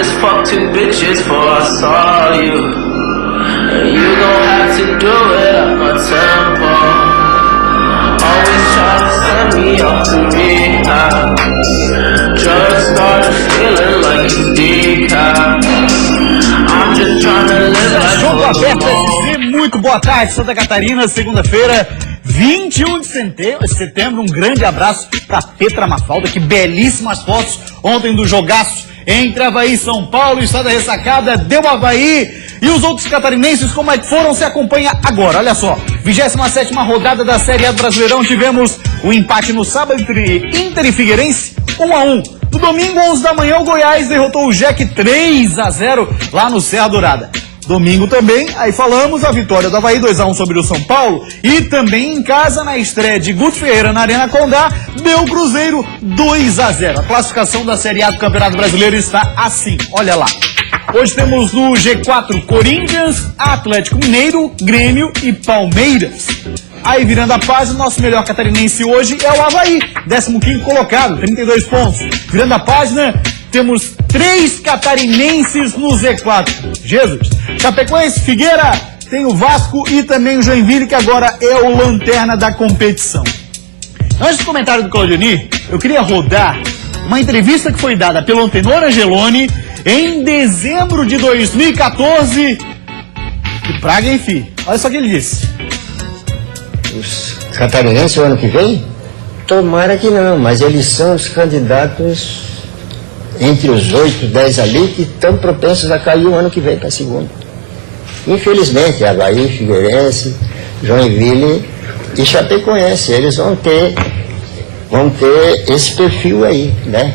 just fucked 2 bitches before I saw you. And you gon' have to do it at my tempo. Always try to send me off to rehab. Drugs started feeling like it's decaf. I'm just trying to live like Jogo aberto SC, muito boa tarde, Santa Catarina, segunda-feira, 21 de setembro, um grande abraço pra Petra Mafalda, que belíssimas fotos ontem do jogaço entre Avaí e São Paulo, estado da ressacada, deu Avaí, e os outros catarinenses, como é que foram, se acompanha agora, olha só, 27ª rodada da Série A do Brasileirão, tivemos o empate no sábado entre Inter e Figueirense, 1-1. No domingo, 11 da manhã, o Goiás derrotou o Jack 3-0 lá no Serra Dourada. Domingo também, aí falamos, a vitória do Avaí 2-1 sobre o São Paulo, e também em casa, na estreia de Guto Ferreira na Arena Condá, deu Cruzeiro 2-0. A classificação da Série A do Campeonato Brasileiro está assim, olha lá. Hoje temos no G4 Corinthians, Atlético Mineiro, Grêmio e Palmeiras. Aí virando a página, nosso melhor catarinense hoje é o Avaí, 15º colocado, 32 pontos. Virando a página, temos 3 catarinenses no Z4. Jesus. Chapecoense, Figueira, tem o Vasco e também o Joinville, que agora é o lanterna da competição. Antes do comentário do Claudionir, eu queria rodar uma entrevista que foi dada pelo Antenor Angeloni em dezembro de 2014. Que praga, enfim. Olha só o que ele disse. Os catarinenses o ano que vem? Tomara que não, mas eles são os candidatos entre os 8, 10 ali que estão propensos a cair o ano que vem para a segunda. Infelizmente, Avaí, Figueirense, Joinville e Chapecoense, eles vão ter esse perfil aí, né?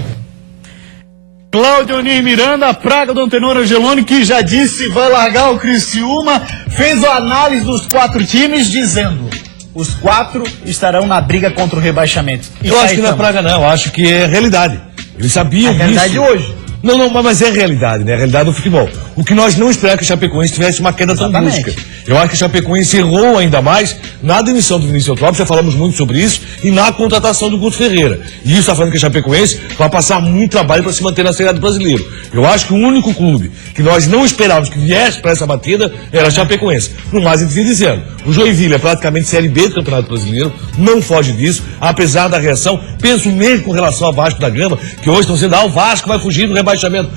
Claudionir Miranda, a praga do Antenor Angeloni, que já disse vai largar o Criciúma, fez a análise dos 4 times, dizendo: os 4 estarão na briga contra o rebaixamento. Eu acho que não é praga não, eu acho que é realidade. Eles sabiam disso. É realidade hoje. Não, mas é realidade, né? É a realidade do futebol. O que nós não esperávamos que a Chapecoense tivesse uma queda tão brusca. Eu acho que a Chapecoense errou ainda mais na demissão do Vinícius Eutrópio, já falamos muito sobre isso, e na contratação do Guto Ferreira. E isso está falando que a Chapecoense vai passar muito trabalho para se manter na Série A do Brasileiro. Eu acho que o único clube que nós não esperávamos que viesse para essa batida era a Chapecoense. No mais, eu vinha dizendo, o Joinville é praticamente Série B do Campeonato Brasileiro, não foge disso, apesar da reação, penso mesmo com relação ao Vasco da Gama, que hoje estão dizendo, o Vasco vai fugir do rebaixamento.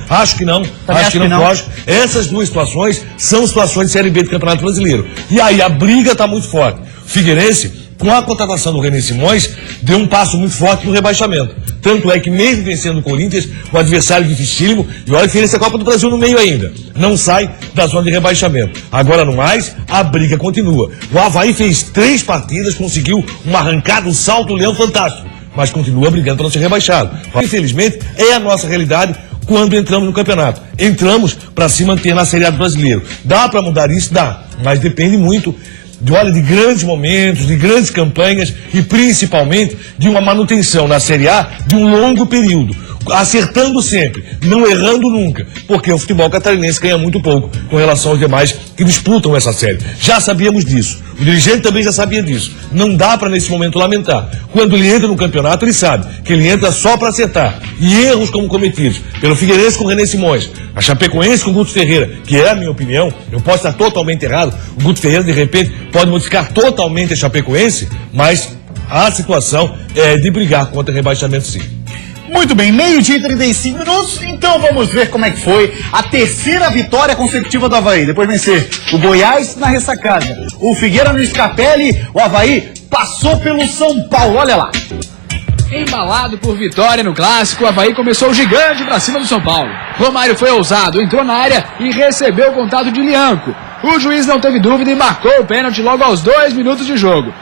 Acho que não, acho que não pode. Essas duas situações são situações de Série B do Campeonato Brasileiro. E aí a briga está muito forte. O Figueirense, com a contratação do René Simões, deu um passo muito forte no rebaixamento. Tanto é que mesmo vencendo o Corinthians, o adversário dificílimo, e olha que tem essa Copa do Brasil no meio ainda, não sai da zona de rebaixamento. Agora no mais, a briga continua. O Avaí fez 3 partidas, conseguiu uma arrancada, um salto, leão fantástico, mas continua brigando para não ser rebaixado. Infelizmente, é a nossa realidade. Quando entramos no campeonato, entramos para se manter na Série A do Brasileiro. Dá para mudar isso? Dá, mas depende muito de grandes momentos, de grandes campanhas e principalmente de uma manutenção na Série A de um longo período, acertando sempre, não errando nunca, porque o futebol catarinense ganha muito pouco com relação aos demais que disputam essa série. Já sabíamos disso, o dirigente também já sabia disso. Não dá para nesse momento lamentar. Quando ele entra no campeonato, ele sabe que ele entra só para acertar. E erros como cometidos pelo Figueirense com o René Simões, a Chapecoense com o Guto Ferreira, que é a minha opinião, eu posso estar totalmente errado, o Guto Ferreira de repente pode modificar totalmente a Chapecoense, mas a situação é de brigar contra o rebaixamento sim. Muito bem, 12h35, então vamos ver como é que foi a 3ª vitória consecutiva do Avaí. Depois de vencer o Goiás na ressacada, o Figueira no Scarpelli, o Avaí passou pelo São Paulo, olha lá. Embalado por vitória no clássico, o Avaí começou gigante pra cima do São Paulo. Romário foi ousado, entrou na área e recebeu o contato de Lianco. O juiz não teve dúvida e marcou o pênalti logo aos 2 minutos de jogo.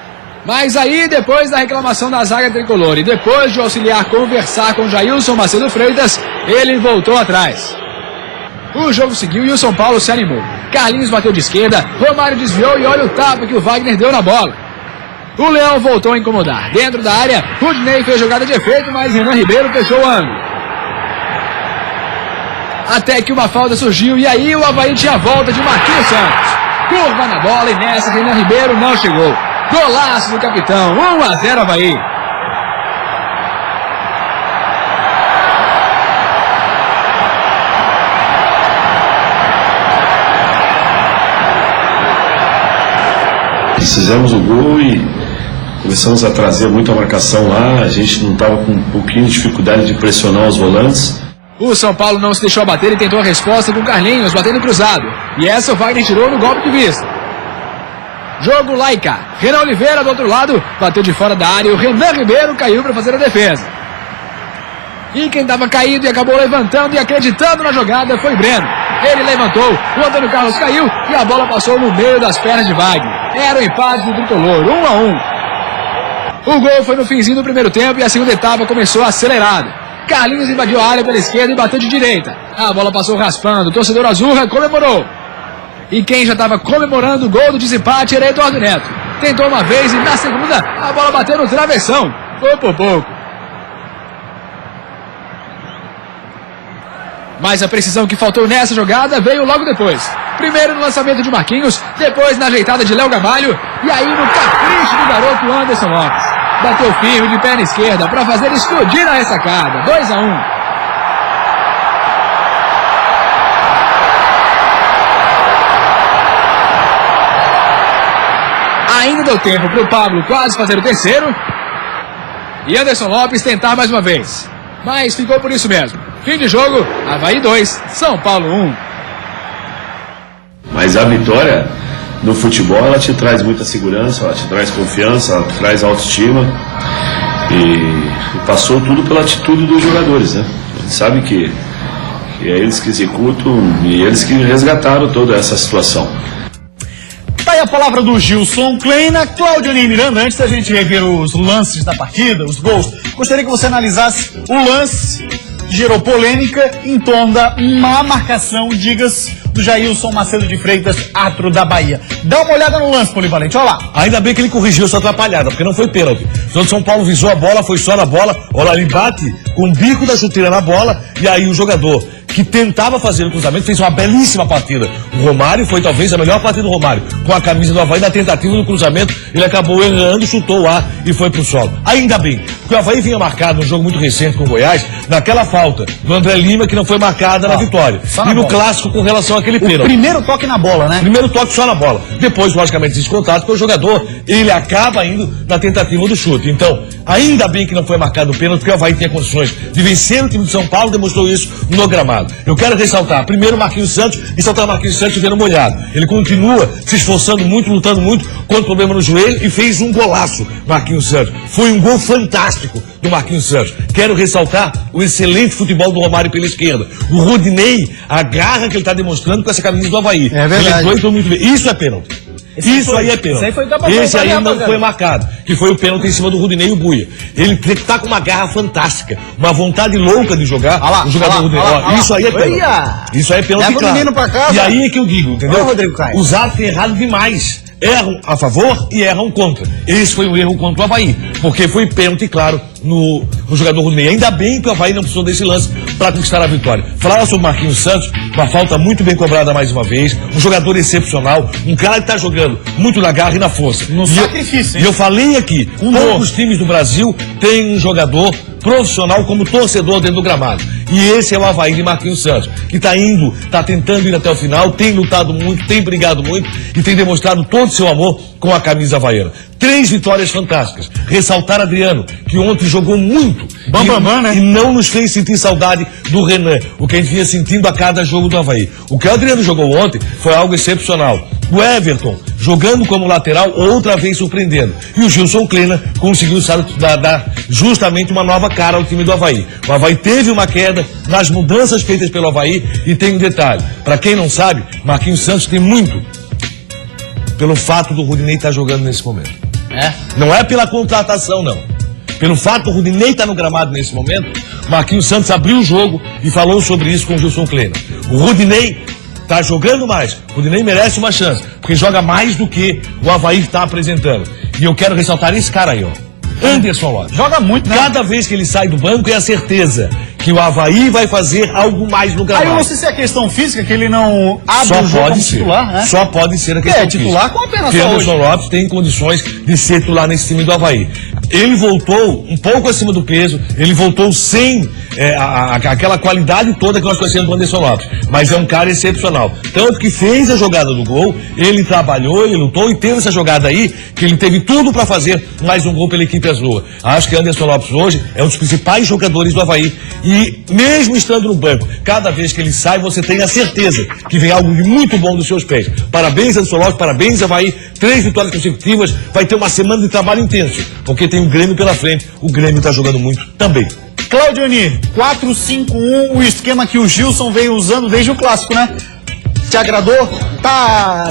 Mas aí, depois da reclamação da zaga tricolor e depois de o auxiliar conversar com Jailson Macedo Freitas, ele voltou atrás. O jogo seguiu e o São Paulo se animou. Carlinhos bateu de esquerda, Romário desviou e olha o tapa que o Wagner deu na bola. O Leão voltou a incomodar. Dentro da área, Rudney fez jogada de efeito, mas Renan Ribeiro fechou o ângulo. Até que uma falta surgiu e aí o Avaí tinha a volta de Marquinhos Santos. Curva na bola e nessa Renan Ribeiro não chegou. Golaço do capitão, 1-0 Avaí. fizemos o gol e começamos a trazer muito a marcação lá. A gente não estava com um pouquinho de dificuldade de pressionar os volantes. O São Paulo não se deixou abater e tentou a resposta com Carlinhos batendo cruzado. E essa o Wagner tirou no golpe de vista. Jogo Laica. Renan Oliveira do outro lado bateu de fora da área e o Renan Ribeiro caiu para fazer a defesa. E quem estava caído e acabou levantando e acreditando na jogada foi Breno. Ele levantou, o Antônio Carlos caiu e a bola passou no meio das pernas de Wagner. Era o empate do tricolor, 1-1. O gol foi no finzinho do primeiro tempo e a segunda etapa começou acelerada. Carlinhos invadiu a área pela esquerda e bateu de direita. A bola passou raspando, o torcedor azurra comemorou. E quem já estava comemorando o gol do desempate era Eduardo Neto. Tentou uma vez e na segunda a bola bateu no travessão. Foi por pouco. Mas a precisão que faltou nessa jogada veio logo depois. Primeiro no lançamento de Marquinhos, depois na ajeitada de Léo Gamalho e aí no capricho do garoto Anderson Lopes. Bateu firme de perna esquerda para fazer explodir a ressacada. 2-1. Ainda deu tempo para o Pablo quase fazer o terceiro. E Anderson Lopes tentar mais uma vez. Mas ficou por isso mesmo. Fim de jogo, Avaí 2, São Paulo 1. Mas a vitória no futebol, ela te traz muita segurança, ela te traz confiança, ela te traz autoestima. E passou tudo pela atitude dos jogadores, né? A gente sabe que é eles que executam e eles que resgataram toda essa situação. Tá aí a palavra do Gilson Kleina. Cláudio Ney Miranda, antes da gente rever os lances da partida, os gols, gostaria que você analisasse o lance que gerou polêmica em torno da má marcação, digas, do Jailson Macedo de Freitas, árbitro da Bahia. Dá uma olhada no lance, Polivalente, olha lá. Ainda bem que ele corrigiu essa atrapalhada, porque não foi pênalti. O São Paulo visou a bola, foi só na bola. Olha lá, ele bate com o bico da chuteira na bola, e aí o jogador que tentava fazer o cruzamento fez uma belíssima partida. O Romário foi talvez a melhor partida do Romário. Com a camisa do Avaí, na tentativa do cruzamento, ele acabou errando, chutou o ar e foi pro solo. Ainda bem, porque o Avaí vinha marcado num jogo muito recente com o Goiás, naquela falta do André Lima, que não foi marcada na vitória. E no clássico com relação àquele pênalti. Primeiro toque na bola, né? Primeiro toque só na bola. Depois, logicamente, descontado, porque o jogador, ele acaba indo na tentativa do chute. Então, ainda bem que não foi marcado o pênalti, porque o Avaí tinha condições de vencer o time de São Paulo, demonstrou isso no gramado. Eu quero ressaltar, primeiro, o Marquinhos Santos, ressaltar o Marquinhos Santos vendo molhado. Ele continua se esforçando muito, lutando muito contra o problema no joelho e fez um golaço, Marquinhos Santos. Foi um gol fantástico do Marquinhos Santos. Quero ressaltar o excelente futebol do Romário pela esquerda. O Rodinei, a garra que ele está demonstrando com essa camisa do Avaí. É verdade. Ele entrou muito bem. Isso é pênalti. Isso aí é pênalti. Esse aí não foi marcado, que foi o pênalti em cima do Rodinei e o Buia. Ele está com uma garra fantástica, uma vontade louca de jogar, o jogador Rodinei. Isso aí é pênalti. Isso aí é pênalti, leva o menino pra casa. E aí é que eu digo, entendeu? Rodrigo Caio. Os árbitros têm errado demais. Erram a favor e erram contra. Esse foi um erro contra o Avaí, porque foi pênalti, claro, no jogador Rodinei. Ainda bem que o Avaí não precisou desse lance para conquistar a vitória. Falava sobre o Marquinhos Santos, uma falta muito bem cobrada mais uma vez, um jogador excepcional, um cara que está jogando muito na garra e na força. No sacrifício, hein? E eu falei aqui, poucos times do Brasil têm um jogador profissional como torcedor dentro do gramado. E esse é o Avaí de Marquinhos Santos, que está tentando ir até o final, tem lutado muito, tem brigado muito e tem demonstrado todo o seu amor com a camisa havaiana. 3 vitórias fantásticas. Ressaltar Adriano, que ontem jogou muito. Né? E não nos fez sentir saudade do Renan, o que a gente vinha sentindo a cada jogo do Avaí. O que o Adriano jogou ontem foi algo excepcional. O Everton, jogando como lateral, outra vez surpreendendo. E o Gilson Kleina conseguiu dar justamente uma nova cara ao time do Avaí. O Avaí teve uma queda nas mudanças feitas pelo Avaí e tem um detalhe. Para quem não sabe, Marquinhos Santos tem muito pelo fato do Rodinei estar jogando nesse momento. Não é pela contratação, não. Pelo fato do Rodinei estar no gramado nesse momento, Marquinhos Santos abriu o jogo e falou sobre isso com o Gilson Kleina. O Rodinei está jogando mais. O Rodinei merece uma chance, porque joga mais do que o Avaí está apresentando. E eu quero ressaltar esse cara aí, ó. Anderson Lopes. Joga muito, né? Cada vez que ele sai do banco é a certeza que o Avaí vai fazer algo mais no gramado. Aí eu não sei se é questão física, que ele não abre o jogo como titular, né? Só pode ser a questão titular com a pena porque só Anderson hoje. Lopes tem condições de ser titular nesse time do Avaí. Ele voltou um pouco acima do peso, ele voltou sem aquela qualidade toda que nós conhecemos do Anderson Lopes, mas é um cara excepcional. Tanto que fez a jogada do gol, ele trabalhou, ele lutou e teve essa jogada aí, que ele teve tudo para fazer mais um gol pela equipe azul. Acho que Anderson Lopes hoje é um dos principais jogadores do Avaí e mesmo estando no banco, cada vez que ele sai, você tem a certeza que vem algo de muito bom dos seus pés. Parabéns, Anderson Lopes, parabéns, Avaí, 3 vitórias consecutivas, vai ter uma semana de trabalho intenso, porque tem o Grêmio pela frente, o Grêmio está jogando muito também. Claudioni, 4-5-1, o esquema que o Gilson veio usando desde o clássico, né? Te agradou?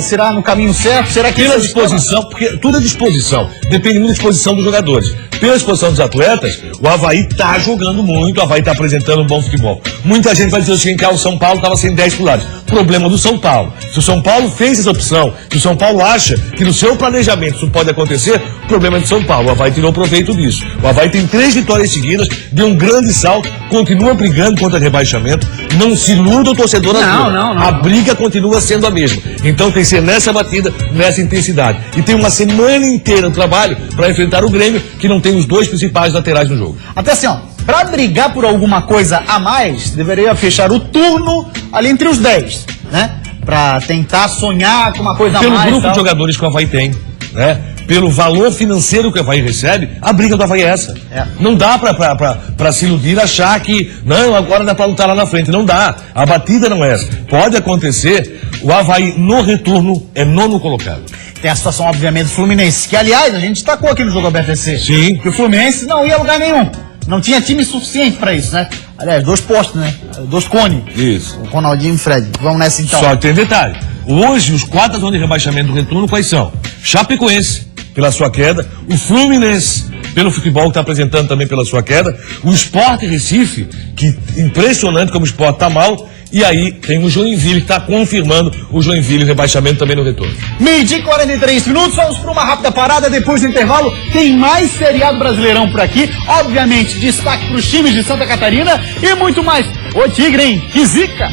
Será no caminho certo? Será que pela disposição, porque tudo é disposição, depende muito da disposição dos jogadores. Pela disposição dos atletas, o Avaí está jogando muito, o Avaí está apresentando um bom futebol. Muita gente vai dizer assim que o São Paulo estava sem 10 titulares. Problema do São Paulo. Se o São Paulo fez essa opção, se o São Paulo acha que no seu planejamento isso pode acontecer, o problema é do São Paulo. O Avaí tirou proveito disso. O Avaí tem 3 vitórias seguidas, deu um grande salto, continua brigando contra rebaixamento, não se iluda o torcedor azul. Não. A briga continua sendo a mesma. Então tem que ser nessa batida, nessa intensidade. E tem uma semana inteira de trabalho para enfrentar o Grêmio, que não tem os 2 principais laterais no jogo. Até assim, ó, pra brigar por alguma coisa a mais, deveria fechar o turno ali entre os 10, né? Pra tentar sonhar com uma coisa a mais. Pelo grupo tal. de jogadores que o Avaí tem, né? Pelo valor financeiro que o Avaí recebe, a briga do Avaí é essa. Não dá pra se iludir, achar que, não, agora dá pra lutar lá na frente. Não dá. A batida não é essa. Pode acontecer, o Avaí no retorno é 9º colocado. Tem a situação, obviamente, do Fluminense, que, aliás, a gente destacou aqui no Jogo Aberto SC. Sim. Que o Fluminense não ia a lugar nenhum. Não tinha time suficiente pra isso, né? Aliás, 2 postos, né? 2 cones. Isso. O Ronaldinho e o Fred. Vamos nessa então. Só que tem detalhe. Hoje, os 4 da zona de rebaixamento do retorno, quais são? Chapecoense, pela sua queda. O Fluminense, pelo futebol que está apresentando também pela sua queda. O Sport Recife, que impressionante como o Sport está mal. E aí tem o Joinville, que está confirmando o Joinville, o rebaixamento também no retorno. 12h 43 minutos, vamos para uma rápida parada. Depois do intervalo, tem mais seriado Brasileirão por aqui. Obviamente, destaque para os times de Santa Catarina e muito mais. Ô Tigre, hein? Que zica!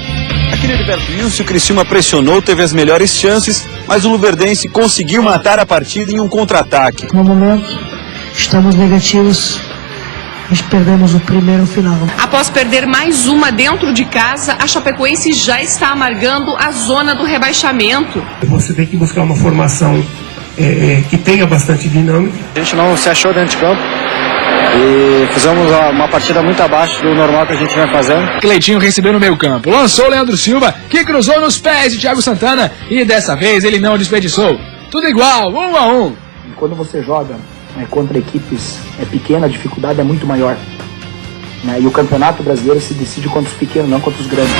Aqui no Heriberto Wilson, o Criciúma pressionou, teve as melhores chances, mas o Luverdense conseguiu matar a partida em um contra-ataque. No momento, estamos negativos. Nós perdemos o primeiro final. Após perder mais uma dentro de casa, a Chapecoense já está amargando a zona do rebaixamento. Você tem que buscar uma formação que tenha bastante dinâmica. A gente não se achou dentro de campo e fizemos uma partida muito abaixo do normal que a gente vem fazendo. Cleitinho recebeu no meio campo, lançou o Leandro Silva, que cruzou nos pés de Thiago Santana e dessa vez ele não desperdiçou. Tudo igual, 1-1. Quando você joga contra equipes pequenas, a dificuldade é muito maior. Né? E o Campeonato Brasileiro se decide contra os pequenos, não contra os grandes.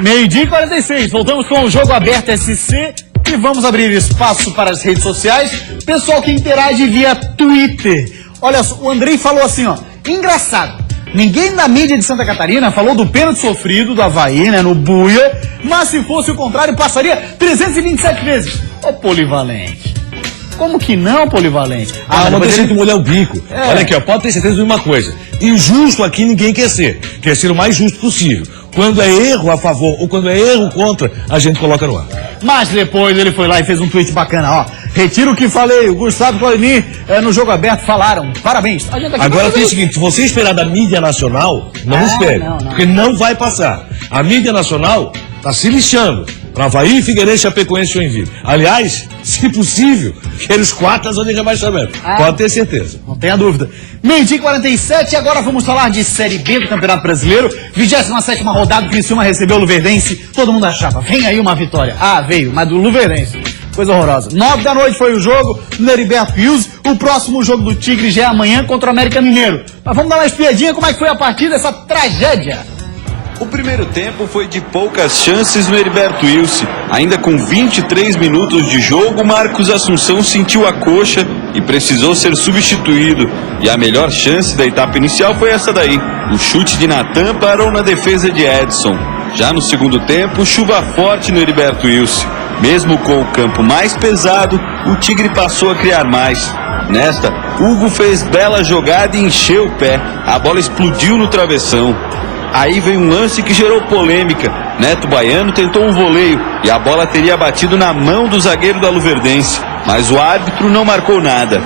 Meio-dia e 46, voltamos com o Jogo Aberto SC e vamos abrir espaço para as redes sociais. Pessoal que interage via Twitter. Olha, o Andrei falou assim, ó, engraçado, ninguém da mídia de Santa Catarina falou do pênalti sofrido do Avaí, né, no Buia, mas se fosse o contrário, passaria 327 vezes. Ô, Polivalente. Como que não, Polivalente? Mas deixa ele molhar o bico. Olha aqui, ó, pode ter certeza de uma coisa. Injusto aqui ninguém quer ser o mais justo possível. Quando é erro a favor ou quando é erro contra, a gente coloca no ar. Mas depois ele foi lá e fez um tweet bacana, ó. Retiro o que falei, o Gustavo Claudini no Jogo Aberto falaram. Parabéns. A gente agora tem o seguinte, se você esperar da mídia nacional, não espere, porque não vai passar. A mídia nacional está se lixando para Avaí, Figueirense, Chapecoense e Joinville. Aliás, se possível, quer os 4 da zona de rebaixamento. Pode ter certeza. Não tenha dúvida. 12h47, agora vamos falar de Série B do Campeonato Brasileiro. 27ª rodada, o Criciúma recebeu o Luverdense. Todo mundo achava, vem aí uma vitória. Veio, mas do Luverdense. Coisa horrorosa. 9 da noite foi o jogo no Heriberto Wilson. O próximo jogo do Tigre já é amanhã contra o América Mineiro. Mas vamos dar uma espiadinha como é que foi a partida, essa tragédia. O primeiro tempo foi de poucas chances no Heriberto Wilson. Ainda com 23 minutos de jogo, Marcos Assunção sentiu a coxa e precisou ser substituído. E a melhor chance da etapa inicial foi essa daí. O chute de Natan parou na defesa de Edson. Já no segundo tempo, chuva forte no Heriberto Wilson. Mesmo com o campo mais pesado, o Tigre passou a criar mais. Nesta, Hugo fez bela jogada e encheu o pé. A bola explodiu no travessão. Aí veio um lance que gerou polêmica. Neto Baiano tentou um voleio e a bola teria batido na mão do zagueiro da Luverdense, mas o árbitro não marcou nada.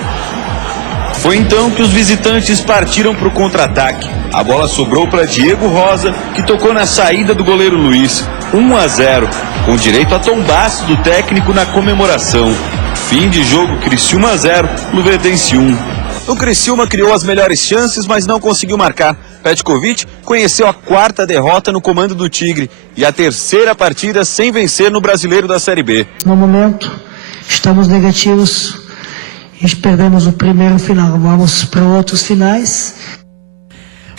Foi então que os visitantes partiram para o contra-ataque. A bola sobrou para Diego Rosa, que tocou na saída do goleiro Luiz. 1-0, com direito a tombaço do técnico na comemoração. Fim de jogo, Criciúma 0, Luverdense 1. O Criciúma criou as melhores chances, mas não conseguiu marcar. Petkovic conheceu a 4ª derrota no comando do Tigre e a 3ª partida sem vencer no Brasileiro da Série B. No momento, estamos negativos e perdemos o primeiro final. Vamos para outros finais.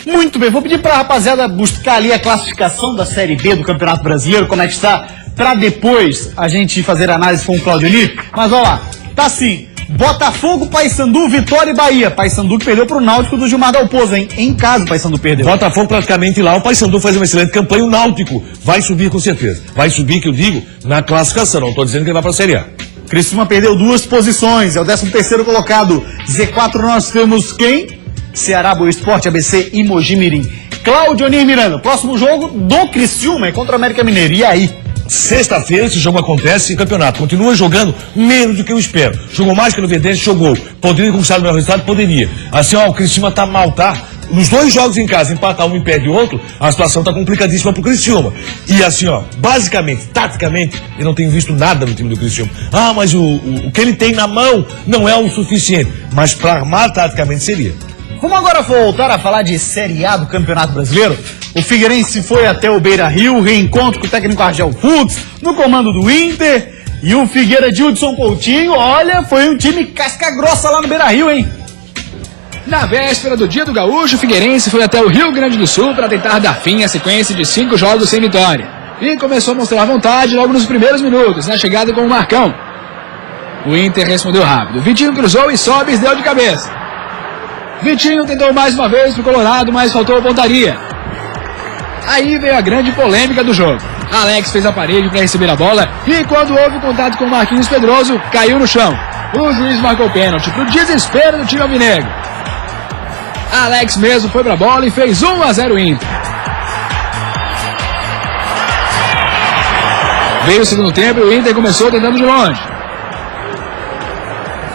Muito bem, vou pedir para a rapaziada buscar ali a classificação da Série B do Campeonato Brasileiro, como é que está, para depois a gente fazer análise com o Claudionir. Mas olha lá, tá assim: Botafogo, Paysandu, Vitória e Bahia. Paysandu que perdeu pro Náutico do Gilmar Dalpozo, hein? Em casa o Paysandu perdeu. Botafogo praticamente lá, o Paysandu faz uma excelente campanha, o Náutico vai subir com certeza. Vai subir, que eu digo, na classificação, não estou dizendo que ele vai para a Série A. Criciúma perdeu 2 posições, é o 13º colocado. Z4 nós temos quem? Ceará, Boa Esporte, ABC e Mogi Mirim. Claudionir Miranda, próximo jogo do Criciúma é contra o América Mineiro. E aí? Sexta-feira esse jogo acontece em campeonato. Continua jogando menos do que eu espero. Jogou mais que no Luverdense, jogou. Poderia conquistar o melhor resultado? Poderia. Assim, ó, o Criciúma tá mal, tá? Nos 2 jogos em casa, empatar um impede o outro, a situação tá complicadíssima pro Criciúma. E assim, ó, basicamente, taticamente, eu não tenho visto nada no time do Criciúma. Ah, mas o que ele tem na mão não é o suficiente. Mas pra armar taticamente seria. Vamos agora voltar a falar de Série A do Campeonato Brasileiro. O Figueirense foi até o Beira-Rio, reencontro com o técnico Argel Fux, no comando do Inter. E o Figueira de Hudson Coutinho, olha, foi um time casca grossa lá no Beira-Rio, hein? Na véspera do Dia do Gaúcho, o Figueirense foi até o Rio Grande do Sul para tentar dar fim à sequência de 5 jogos sem vitória. E começou a mostrar vontade logo nos primeiros minutos, na chegada com o Marcão. O Inter respondeu rápido. Vitinho cruzou e Sobis deu de cabeça. Vitinho tentou mais uma vez pro Colorado, mas faltou pontaria. Aí veio a grande polêmica do jogo. Alex fez a parede para receber a bola e quando houve contato com o Marquinhos Pedroso, caiu no chão. O juiz marcou pênalti pro desespero do time alvinegro. Alex mesmo foi pra bola e fez 1-0 Inter. Veio o segundo tempo e o Inter começou tentando de longe.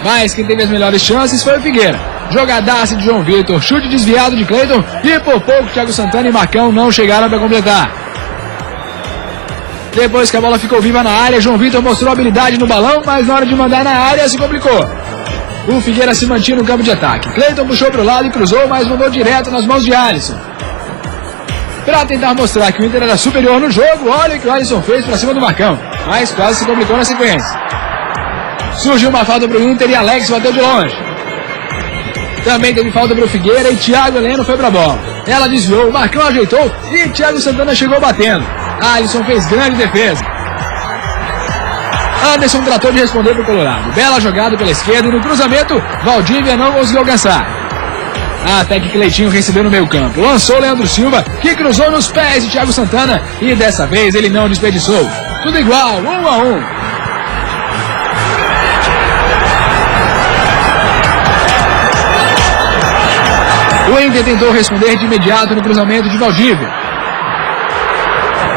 Mas quem teve as melhores chances foi o Figueira. Jogadaça de João Vitor, chute desviado de Cleiton e por pouco Thiago Santana e Marcão não chegaram para completar. Depois que a bola ficou viva na área, João Vitor mostrou habilidade no balão, mas na hora de mandar na área se complicou. O Figueira se mantinha no campo de ataque. Cleiton puxou para o lado e cruzou, mas mandou direto nas mãos de Alisson. Para tentar mostrar que o Inter era superior no jogo, olha o que o Alisson fez para cima do Marcão, mas quase se complicou na sequência. Surgiu uma falta para o Inter e Alex bateu de longe. Também teve falta para o Figueira e Thiago Heleno foi para a bola. Ela desviou, o Marcão ajeitou e Thiago Santana chegou batendo. Alisson fez grande defesa. Anderson tratou de responder para o Colorado. Bela jogada pela esquerda e no cruzamento, Valdívia não conseguiu alcançar. Até que Cleitinho recebeu no meio campo. Lançou Leandro Silva, que cruzou nos pés de Thiago Santana e dessa vez ele não desperdiçou. Tudo igual, 1-1. O Inter tentou responder de imediato no cruzamento de Valdívia.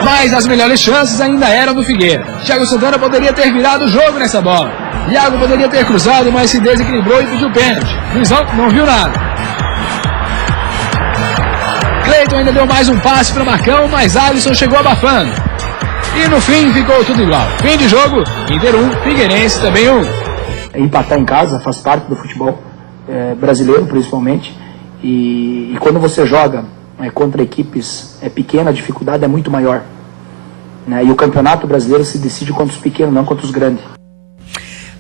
Mas as melhores chances ainda eram do Figueira. Thiago Santana poderia ter virado o jogo nessa bola. Iago poderia ter cruzado, mas se desequilibrou e pediu pênalti. Luizão não viu nada. Cleiton ainda deu mais um passe para Marcão, mas Alisson chegou abafando. E no fim ficou tudo igual. Fim de jogo, Inter 1, Figueirense também 1. Empatar em casa faz parte do futebol brasileiro, principalmente. E quando você joga contra equipes pequenas, a dificuldade é muito maior. Né? E o campeonato brasileiro se decide contra os pequenos, não contra os grandes.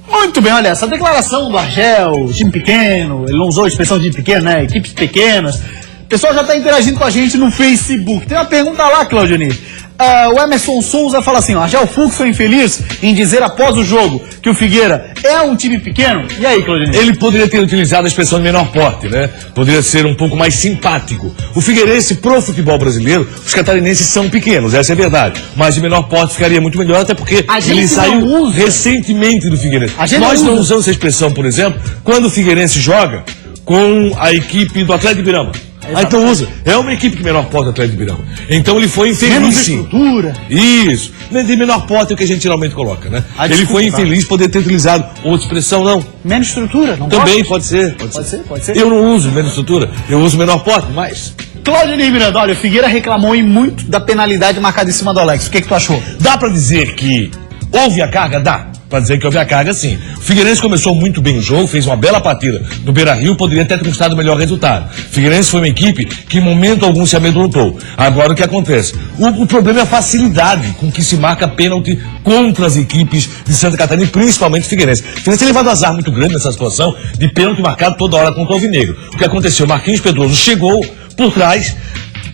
Muito bem, olha, essa declaração do Argel, time pequeno, ele não usou a expressão time pequeno, né? Equipes pequenas. O pessoal já está interagindo com a gente no Facebook. Tem uma pergunta lá, Claudionir. O Emerson Souza fala assim, ó, já o Fux foi infeliz em dizer após o jogo que o Figueira é um time pequeno. E aí, Claudinei? Ele poderia ter utilizado a expressão de menor porte, né? Poderia ser um pouco mais simpático. O Figueirense, pro futebol brasileiro, os catarinenses são pequenos, essa é a verdade. Mas de menor porte ficaria muito melhor, até porque ele saiu recentemente do Figueirense. Nós não usamos essa expressão, por exemplo, quando o Figueirense joga com a equipe do Atlético de Ibirama. Então usa. É uma equipe de menor porte do Atlético de Ibirama. Então ele foi infeliz. Menos estrutura. Isso. De menor porte é o que a gente geralmente coloca, né? Ele foi infeliz poder ter utilizado outra expressão, não. Menos estrutura, não também pode ser. Pode ser. Eu não uso menos estrutura, eu uso menor porte, mas... Claudinei Miranda, olha, o Figueira reclamou muito da penalidade marcada em cima do Alex. O que tu achou? Dá pra dizer que houve a carga? Dá. Pra dizer que houve a carga, sim. O Figueirense começou muito bem o jogo, fez uma bela partida no Beira-Rio, poderia ter conquistado o melhor resultado. O Figueirense foi uma equipe que em momento algum se amedrontou. Agora o que acontece? O problema é a facilidade com que se marca pênalti contra as equipes de Santa Catarina, e principalmente o Figueirense. O Figueirense tem levado azar muito grande nessa situação de pênalti marcado toda hora contra o Alvinegro. O que aconteceu? Marquinhos Pedroso chegou por trás.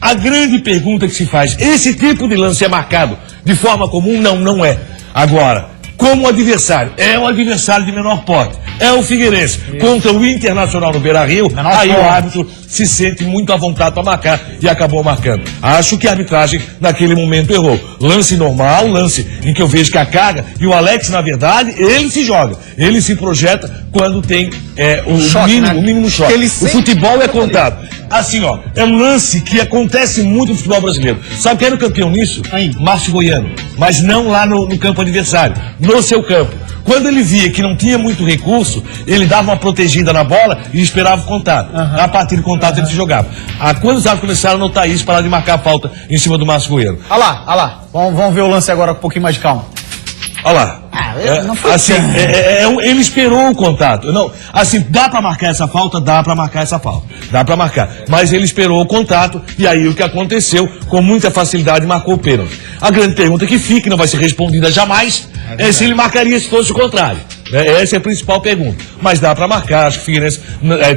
A grande pergunta que se faz, esse tipo de lance é marcado de forma comum? Não, não é. Agora, como adversário, é um adversário de menor porte, é o Figueirense contra o Internacional no Beira-Rio, aí o árbitro se sente muito à vontade para marcar e acabou marcando. Acho que a arbitragem naquele momento errou. Lance normal, lance em que eu vejo que a carga, e o Alex, na verdade, ele se joga, ele se projeta quando tem o mínimo choque. O futebol é contado. Assim, ó, é um lance que acontece muito no futebol brasileiro. Sabe quem era o campeão nisso? Márcio Goiano. Mas não lá no campo adversário, no seu campo. Quando ele via que não tinha muito recurso, ele dava uma protegida na bola e esperava o contato. A partir do contato ele se jogava. Quando os árbitros começaram a notar isso, pararam de marcar a falta em cima do Márcio Goiano. Olha lá. Vamos ver o lance agora com um pouquinho mais de calma. Olha lá. Não foi assim, ele esperou o contato. Não, assim, dá pra marcar essa falta? Dá pra marcar essa falta. Dá pra marcar. Mas ele esperou o contato e aí o que aconteceu, com muita facilidade, marcou o pênalti. A grande pergunta que fica, e não vai ser respondida jamais, é se ele marcaria se fosse o contrário. Essa é a principal pergunta. Mas dá pra marcar. Acho que o Figueirense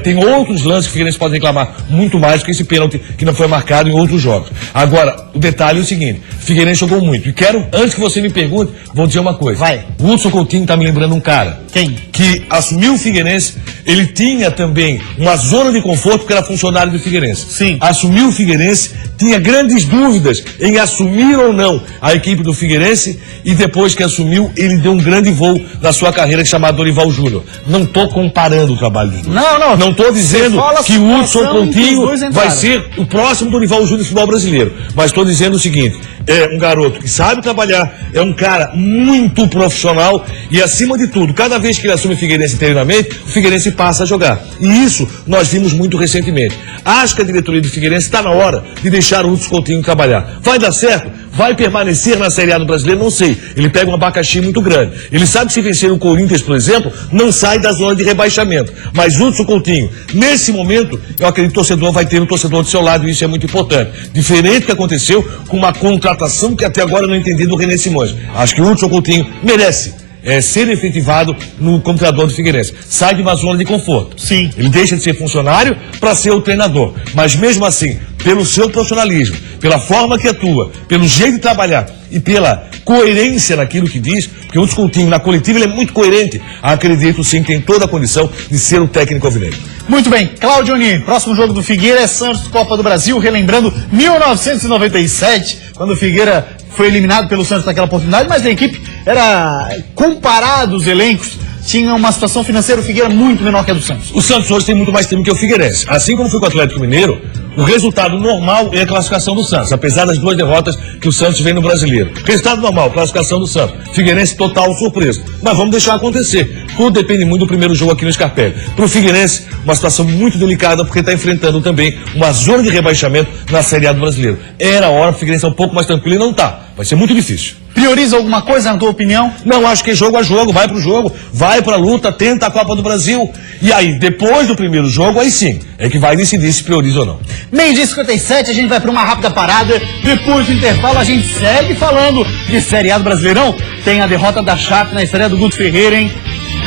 tem outros lances que o Figueirense pode reclamar muito mais do que esse pênalti que não foi marcado em outros jogos. Agora, o detalhe é o seguinte: o Figueirense jogou muito. E quero, antes que você me pergunte, vou dizer uma coisa. Vai. O Hudson Coutinho tá me lembrando um cara. Quem? Que assumiu o Figueirense. Ele tinha também uma zona de conforto porque era funcionário do Figueirense. Sim. Assumiu o Figueirense, tinha grandes dúvidas em assumir ou não a equipe do Figueirense, e depois que assumiu, ele deu um grande voo na sua carreira, chamado Dorival Júnior. Não estou comparando o trabalho dos dois. Não estou dizendo que o Hudson Coutinho vai ser o próximo Dorival Júnior do futebol brasileiro. Mas estou dizendo o seguinte: é um garoto que sabe trabalhar, é um cara muito profissional e, acima de tudo, cada vez que ele assume o Figueirense internamente, o Figueirense passa a jogar. E isso nós vimos muito recentemente. Acho que a diretoria do Figueirense está na hora de deixar o Hudson Coutinho trabalhar. Vai dar certo? Vai permanecer na Série A do Brasileiro? Não sei. Ele pega um abacaxi muito grande. Ele sabe que se vencer o Corinthians, por exemplo, não sai da zona de rebaixamento. Mas Hudson Coutinho, nesse momento, eu acredito que o torcedor vai ter um torcedor do seu lado, e isso é muito importante. Diferente do que aconteceu com uma contratação que até agora eu não entendi do René Simões. Acho que o Hudson Coutinho merece ser efetivado como treinador do Figueirense. Sai de uma zona de conforto. Sim. Ele deixa de ser funcionário para ser o treinador. Mas mesmo assim, pelo seu profissionalismo, pela forma que atua, pelo jeito de trabalhar e pela coerência naquilo que diz, porque o Hudson Coutinho, na coletiva, ele é muito coerente. Acredito sim que tem toda a condição de ser o técnico alvinegro. Muito bem, Claudioni, próximo jogo do Figueira é Santos Copa do Brasil, relembrando 1997, quando o Figueira foi eliminado pelo Santos naquela oportunidade, mas a equipe era, comparado os elencos, tinha uma situação financeira, o Figueira muito menor que a do Santos. O Santos hoje tem muito mais time que o Figueirense. Assim como foi com o Atlético Mineiro, o resultado normal é a classificação do Santos, apesar das 2 derrotas que o Santos vem no Brasileiro. Resultado normal, classificação do Santos. Figueirense total surpresa. Mas vamos deixar acontecer. Tudo depende muito do primeiro jogo aqui no Scarpelli. Para o Figueirense, uma situação muito delicada, porque está enfrentando também uma zona de rebaixamento na Série A do Brasileiro. Era a hora o Figueirense é um pouco mais tranquilo e não está. Vai ser muito difícil. Prioriza alguma coisa, na tua opinião? Não, acho que jogo a jogo, vai pro jogo, vai pra luta, tenta a Copa do Brasil. E aí, depois do primeiro jogo, aí sim, é que vai decidir se prioriza ou não. 12h57, a gente vai pra uma rápida parada. Depois do intervalo, a gente segue falando de Série A do Brasileirão. Tem a derrota da Chape na estreia do Guto Ferreira, hein?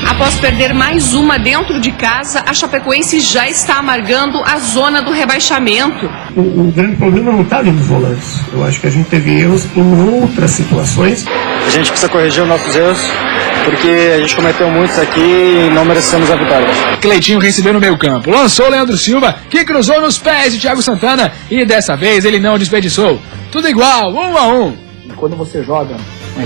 Após perder mais uma dentro de casa, a Chapecoense já está amargando a zona do rebaixamento. O grande problema não está nos volantes. Eu acho que a gente teve erros em outras situações. A gente precisa corrigir os nossos erros, porque a gente cometeu muitos aqui e não merecemos a vitória. Cleitinho recebeu no meio campo, lançou o Leandro Silva, que cruzou nos pés de Thiago Santana e dessa vez ele não desperdiçou. Tudo igual, 1-1. E quando você joga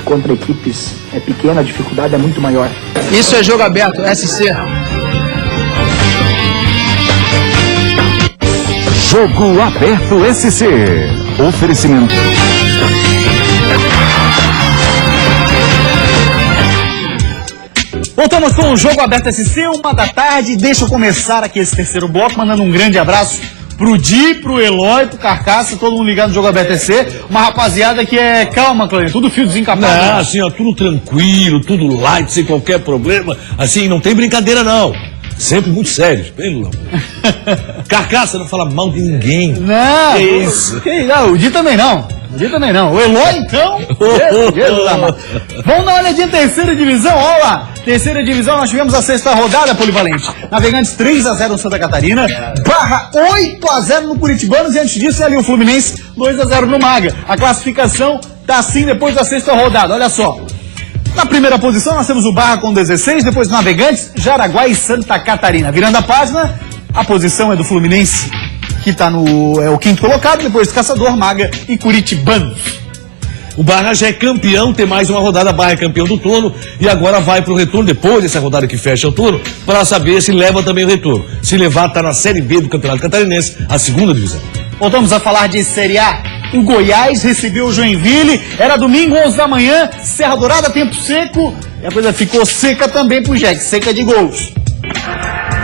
contra equipes pequenas, a dificuldade é muito maior. Isso é jogo aberto, SC. Jogo Aberto SC. Oferecimento. Voltamos com o Jogo Aberto SC, 1h da tarde. Deixa eu começar aqui esse terceiro bloco, mandando um grande abraço pro Di, pro Eloy, pro Carcaça, todo mundo ligado no Jogo Aberto SC. Uma rapaziada que é calma, Cláudio, tudo fio desencapado. Não, assim, ó, tudo tranquilo, tudo light, sem qualquer problema. Assim, não tem brincadeira, não. Sempre muito sérios, pelo amor. Carcaça não fala mal de ninguém. Não, que isso? Não, o Di também não. O Di também não. O Eloy, então. Jesus amado. Vamos dar uma olhadinha em terceira divisão, olha lá. Terceira divisão, nós tivemos a sexta rodada, Polivalente. Navegantes 3-0 no Santa Catarina, Barra 8-0 no Curitibanos e antes disso ali o Fluminense 2-0 no Maga. A classificação tá assim depois da sexta rodada, olha só. Na primeira posição nós temos o Barra com 16, depois Navegantes, Jaraguá e Santa Catarina. Virando a página, a posição é do Fluminense, que está o quinto colocado, depois Caçador, Maga e Curitibanos. O Barra já é campeão, tem mais uma rodada, Barra é campeão do turno e agora vai para o retorno, depois dessa rodada que fecha o turno, para saber se leva também o retorno. Se levar, está na Série B do Campeonato Catarinense, a segunda divisão. Voltamos a falar de Série A. O Goiás recebeu o Joinville, era domingo, 11 da manhã, Serra Dourada, tempo seco, e a coisa ficou seca também pro Jack, seca de gols.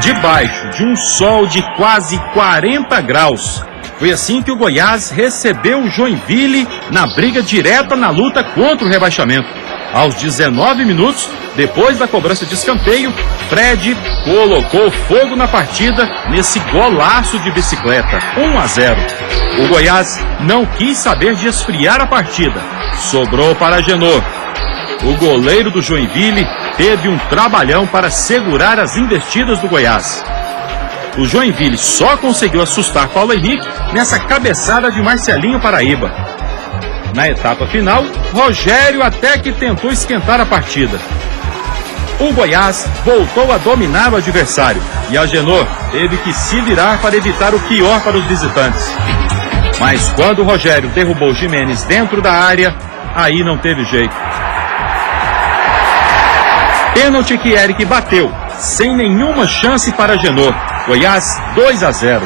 Debaixo de um sol de quase 40 graus, foi assim que o Goiás recebeu o Joinville na briga direta na luta contra o rebaixamento. Aos 19 minutos, depois da cobrança de escanteio, Fred colocou fogo na partida nesse golaço de bicicleta, 1-0. O Goiás não quis saber de esfriar a partida, sobrou para Genô. O goleiro do Joinville teve um trabalhão para segurar as investidas do Goiás. O Joinville só conseguiu assustar Paulo Henrique nessa cabeçada de Marcelinho Paraíba. Na etapa final, Rogério até que tentou esquentar a partida. O Goiás voltou a dominar o adversário e a Genô teve que se virar para evitar o pior para os visitantes. Mas quando o Rogério derrubou Jimenez dentro da área, aí não teve jeito. Pênalti que Eric bateu, sem nenhuma chance para Genô. Goiás 2-0.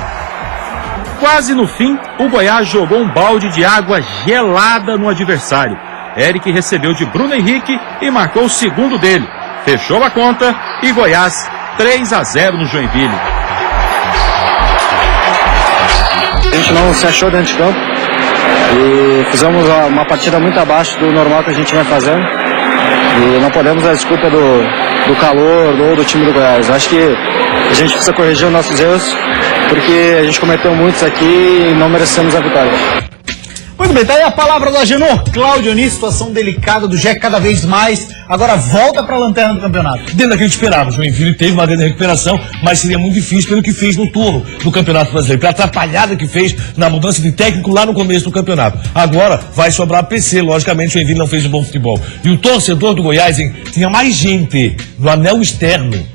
Quase no fim, o Goiás jogou um balde de água gelada no adversário. Eric recebeu de Bruno Henrique e marcou o segundo dele. Fechou a conta e Goiás 3-0 no Joinville. A gente não se achou dentro de campo e fizemos uma partida muito abaixo do normal que a gente vem fazendo. E não podemos dar desculpa do calor ou do time do Goiás. Acho que a gente precisa corrigir os nossos erros, porque a gente cometeu muitos aqui e não merecemos a vitória. Muito bem, tá aí a palavra do Agenor. Cláudio Onis, situação delicada do Jack cada vez mais, agora volta para a lanterna do campeonato. Dentro daquilo que esperava, o Joinville teve uma grande recuperação, mas seria muito difícil pelo que fez no turno do Campeonato Brasileiro, pela atrapalhada que fez na mudança de técnico lá no começo do campeonato. Agora vai sobrar a PC, logicamente o Joinville não fez um bom futebol. E o torcedor do Goiás, tinha mais gente no anel externo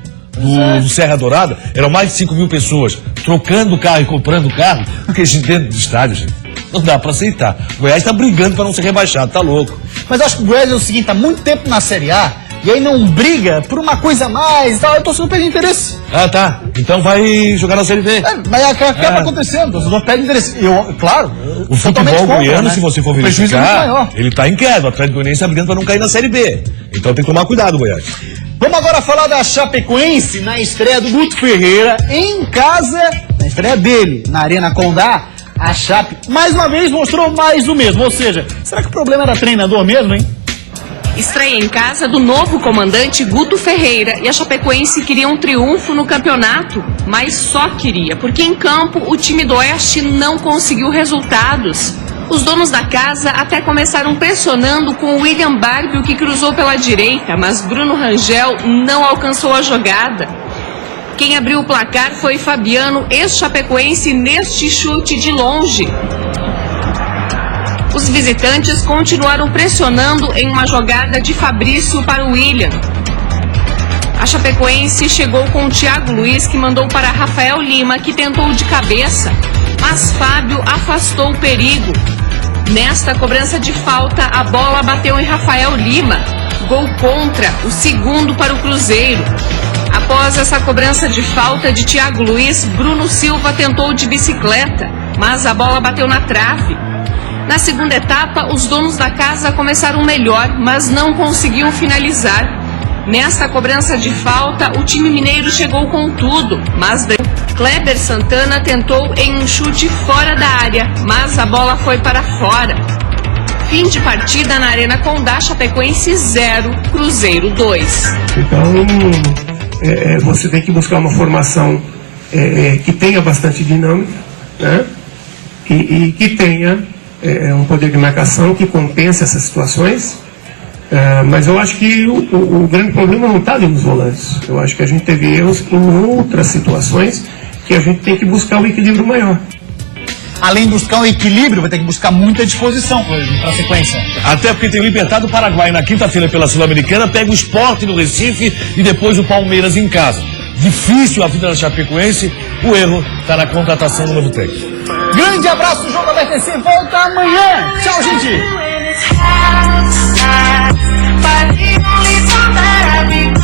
do Serra Dourada, eram mais de 5 mil pessoas trocando carro e comprando carro, do que gente dentro do estádio, gente. Não dá pra aceitar. O Goiás tá brigando pra não ser rebaixado, tá louco. Mas eu acho que o Goiás é o seguinte, tá muito tempo na Série A, e aí não briga por uma coisa a mais e tal, eu tô sendo perde interesse. Ah, tá. Então vai jogar na Série B. Mas acaba acontecendo, o torcedor perde interesse. Claro. O futebol goiano, né? se você for verificar, ele tá em queda. O Atlético Goianiense tá brigando pra não cair na Série B. Então tem que tomar cuidado, Goiás. Vamos agora falar da Chapecoense na estreia do Guto Ferreira em casa, na estreia dele, na Arena Condá. A Chape, mais uma vez, mostrou mais do mesmo. Ou seja, será que o problema era treinador mesmo, hein? Estreia em casa do novo comandante Guto Ferreira e a Chapecoense queria um triunfo no campeonato, mas só queria, porque em campo o time do Oeste não conseguiu resultados. Os donos da casa até começaram pressionando com o William Barbio, que cruzou pela direita, mas Bruno Rangel não alcançou a jogada. Quem abriu o placar foi Fabiano, ex-chapecoense, neste chute de longe. Os visitantes continuaram pressionando em uma jogada de Fabrício para o William. A Chapecoense chegou com o Thiago Luiz, que mandou para Rafael Lima, que tentou de cabeça, mas Fábio afastou o perigo. Nesta cobrança de falta, a bola bateu em Rafael Lima. Gol contra, o segundo para o Cruzeiro. Após essa cobrança de falta de Thiago Luiz, Bruno Silva tentou de bicicleta, mas a bola bateu na trave. Na segunda etapa, os donos da casa começaram melhor, mas não conseguiam finalizar. Nesta cobrança de falta, o time mineiro chegou com tudo, mas Kleber Santana tentou em um chute fora da área, mas a bola foi para fora. Fim de partida na Arena Condá, Chapecoense 0, Cruzeiro 2. Então, você tem que buscar uma formação que tenha bastante dinâmica, né? E que tenha um poder de marcação que compense essas situações. Mas eu acho que o grande problema não está ali nos volantes. Eu acho que a gente teve erros em outras situações que a gente tem que buscar um equilíbrio maior. Além de buscar um equilíbrio, vai ter que buscar muita disposição para a sequência. Até porque tem o Libertad do Paraguai na quinta-feira pela Sul-Americana, pega o Sport no Recife e depois o Palmeiras em casa. Difícil a vida da Chapecoense, o erro está na contratação do novo técnico. Grande abraço, o Jogo Aberto SC volta amanhã. Tchau, gente! But the only song that I remember.